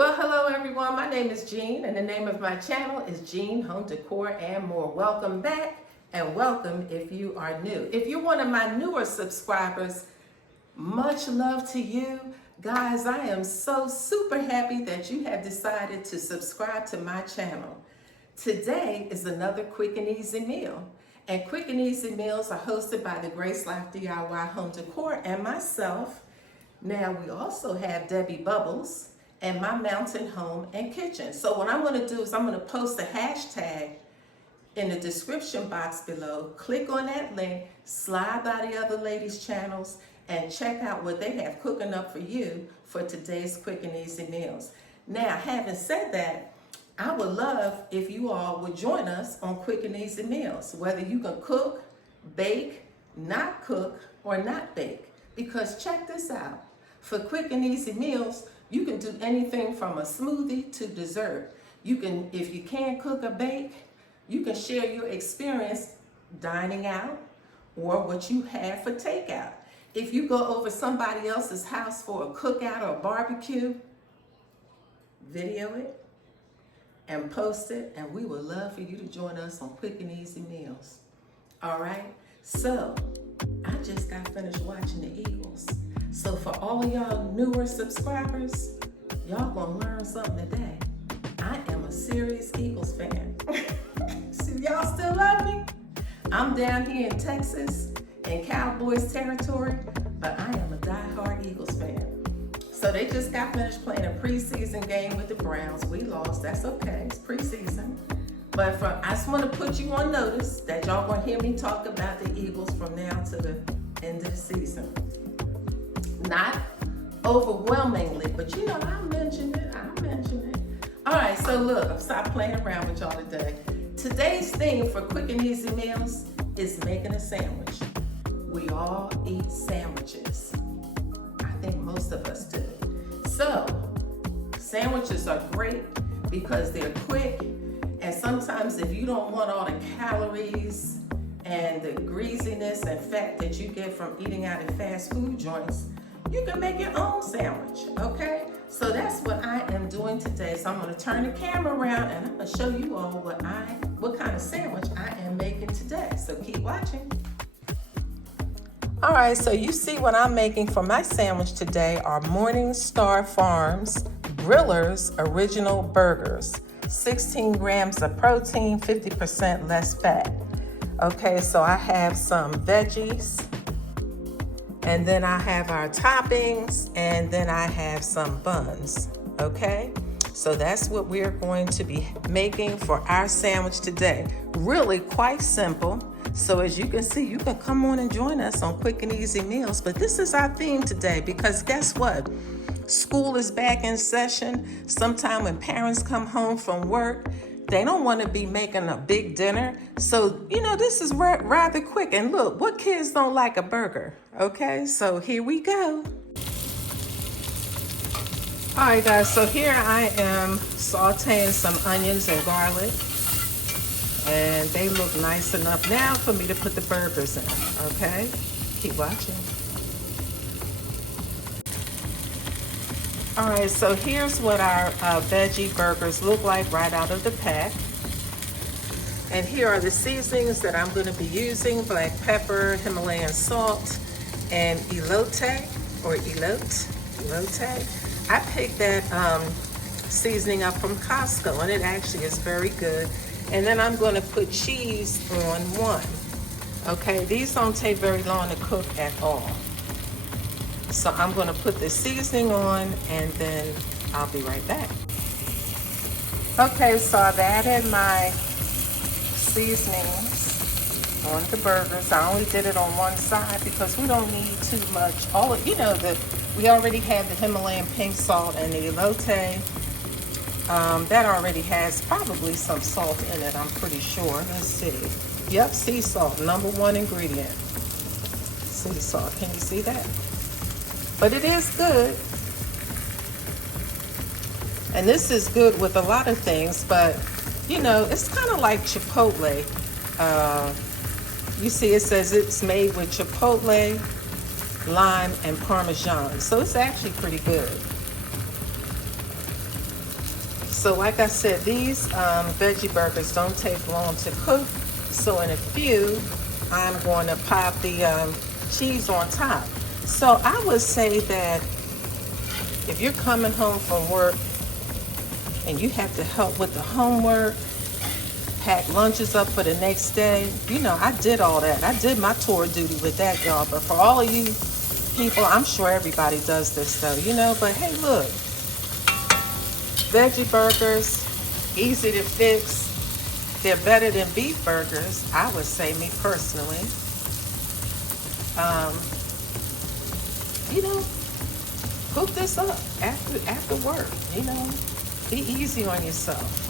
Well, hello everyone. My name is Jean, and the name of my channel is Jean Home Decor and More. Welcome back, and welcome if you are new. If you're one of my newer subscribers, much love to you. Guys, I am so super happy that you have decided to subscribe to my channel. Today is another quick and easy meal. And quick and easy meals are hosted by the Grace Life DIY Home Decor and myself. Now, we also have Debbie Bubbles and my mountain home and kitchen. So what I'm gonna do is I'm gonna post a hashtag in the description box below. Click on that link, slide by the other ladies' channels, and check out what they have cooking up for you for today's quick and easy meals. Now, having said that, I would love if you all would join us on quick and easy meals, whether you can cook, bake, not cook, or not bake. Because check this out, for quick and easy meals, you can do anything from a smoothie to dessert. You can, if you can't cook or bake, you can share your experience dining out or what you have for takeout. If you go over somebody else's house for a cookout or a barbecue, video it and post it, and we would love for you to join us on quick and easy meals. All right, so I just got finished watching the Eagles. So for all of y'all newer subscribers, y'all gonna learn something today. I am a serious Eagles fan. So y'all still love me? I'm down here in Texas, in Cowboys territory, but I am a diehard Eagles fan. So they just got finished playing a preseason game with the Browns. We lost, that's okay, it's preseason. But I just wanna put you on notice that y'all gonna hear me talk about the Eagles from now to the end of the season. Not overwhelmingly, but you know, I mentioned it. All right, so look, I've stopped playing around with y'all today. Today's theme for quick and easy meals is making a sandwich. We all eat sandwiches. I think most of us do. So, sandwiches are great because they're quick, and sometimes if you don't want all the calories and the greasiness and fat that you get from eating out at fast food joints, you can make your own sandwich, okay? So that's what I am doing today. So I'm gonna turn the camera around and I'm gonna show you all what kind of sandwich I am making today. So keep watching. All right, so you see what I'm making for my sandwich today are Morningstar Farms Grillers Original Burgers. 16 grams of protein, 50% less fat. Okay, so I have some veggies, and then I have our toppings, and then I have some buns, okay? So that's what we're going to be making for our sandwich today. Really quite simple. So as you can see, you can come on and join us on Quick and Easy Meals, but this is our theme today because guess what? School is back in session. Sometime when parents come home from work, they don't want to be making a big dinner. So, you know, this is rather quick. And look, what kids don't like a burger? Okay, so here we go. All right, guys, so here I am sauteing some onions and garlic. And they look nice enough now for me to put the burgers in, okay? Keep watching. All right, so here's what our veggie burgers look like right out of the pack. And here are the seasonings that I'm gonna be using: black pepper, Himalayan salt, and elote. I picked that seasoning up from Costco, and it actually is very good. And then I'm gonna put cheese on one. Okay, these don't take very long to cook at all. So I'm gonna put the seasoning on and then I'll be right back. Okay, so I've added my seasonings on the burgers. I only did it on one side because we don't need too much. We already have the Himalayan pink salt and the elote. That already has probably some salt in it, I'm pretty sure. Let's see. Yep, sea salt, #1 ingredient. Sea salt, can you see that? But it is good. And this is good with a lot of things, but you know, it's kind of like Chipotle. You see it says it's made with Chipotle, lime, and Parmesan. So it's actually pretty good. So like I said, these veggie burgers don't take long to cook. So in a few, I'm going to pop the cheese on top. So I would say that if you're coming home from work and you have to help with the homework, pack lunches up for the next day, you know, I did all that. I did my tour duty with that, y'all. But for all of you people, I'm sure everybody does this though, you know. But hey, look, veggie burgers, easy to fix. They're better than beef burgers, I would say, me personally. You know, cook this up after work, you know. Be easy on yourself.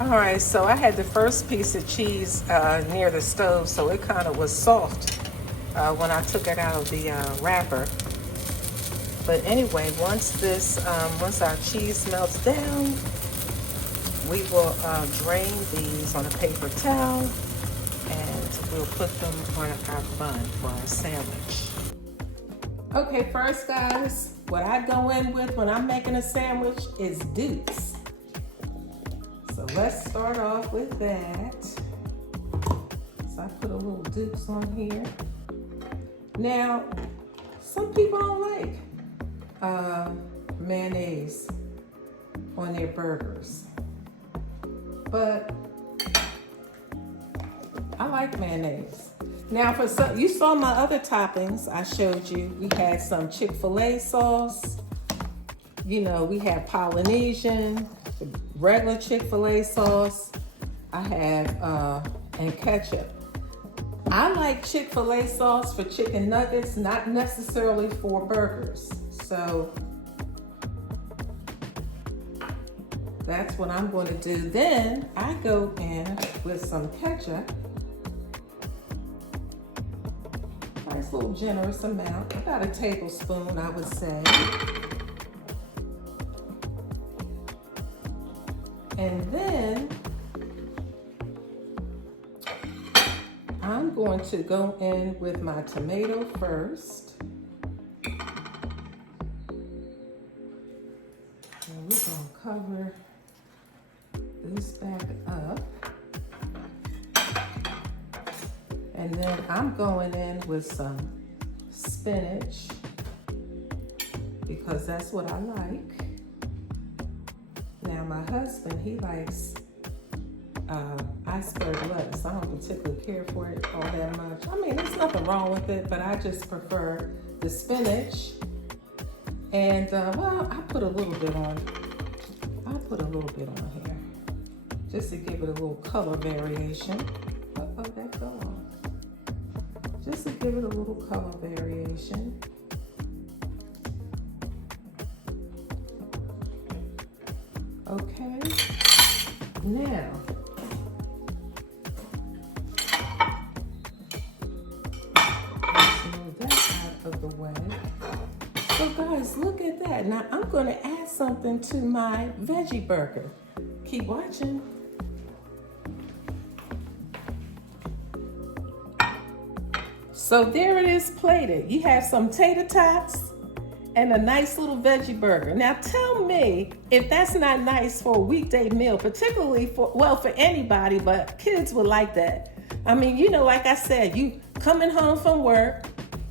All right, so I had the first piece of cheese near the stove, so it kind of was soft when I took it out of the wrapper. But anyway, once our cheese melts down, we will drain these on a paper towel, and we'll put them on our bun for our sandwich. Okay, first guys, what I go in with when I'm making a sandwich is dukes. So let's start off with that. So I put a little dukes on here. Now, some people don't like mayonnaise on their burgers, but I like mayonnaise. Now for some, you saw my other toppings I showed you. We had some Chick-fil-A sauce. You know, we had Polynesian, regular Chick-fil-A sauce. I have, and ketchup. I like Chick-fil-A sauce for chicken nuggets, not necessarily for burgers. So that's what I'm going to do. Then I go in with some ketchup. Nice little generous amount, about a tablespoon, I would say. And then I'm going to go in with my tomato first. And we're going to cover this back up. And then I'm going in with some spinach because that's what I like. Now my husband, he likes iceberg lettuce. I don't particularly care for it all that much. I mean, there's nothing wrong with it, but I just prefer the spinach. And well, I put a little bit on here just to give it a little color variation. Oh, that fell off. Just to give it a little color variation. Okay, now let's move that out of the way. So guys, look at that. Now I'm going to add something to my veggie burger. Keep watching. So there it is plated. You have some tater tots and a nice little veggie burger. Now tell me if that's not nice for a weekday meal, particularly for anybody, but kids would like that. I mean, you know, like I said, you coming home from work,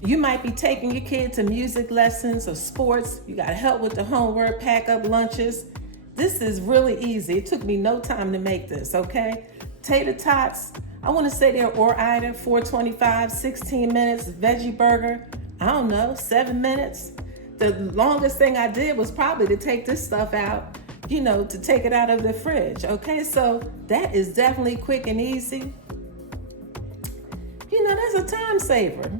you might be taking your kid to music lessons or sports. You got to help with the homework, pack up lunches. This is really easy. It took me no time to make this, okay? Tater tots, I want to say they're order, $4.25, 16 minutes. Veggie burger, I don't know, 7 minutes. The longest thing I did was probably to take this stuff out, you know, to take it out of the fridge. Okay, so that is definitely quick and easy. You know, that's a time saver.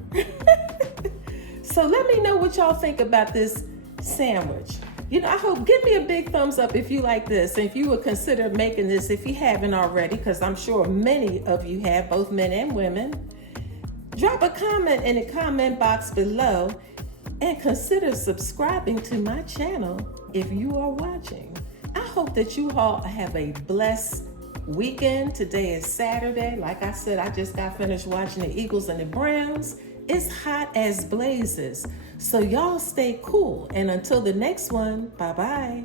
So let me know what y'all think about this sandwich. You know, I hope, give me a big thumbs up if you like this, and if you would consider making this if you haven't already, because I'm sure many of you have, both men and women. Drop a comment in the comment box below and consider subscribing to my channel if you are watching. I hope that you all have a blessed weekend. Today is Saturday. Like I said, I just got finished watching the Eagles and the Browns. It's hot as blazes. So y'all stay cool. And until the next one, bye-bye.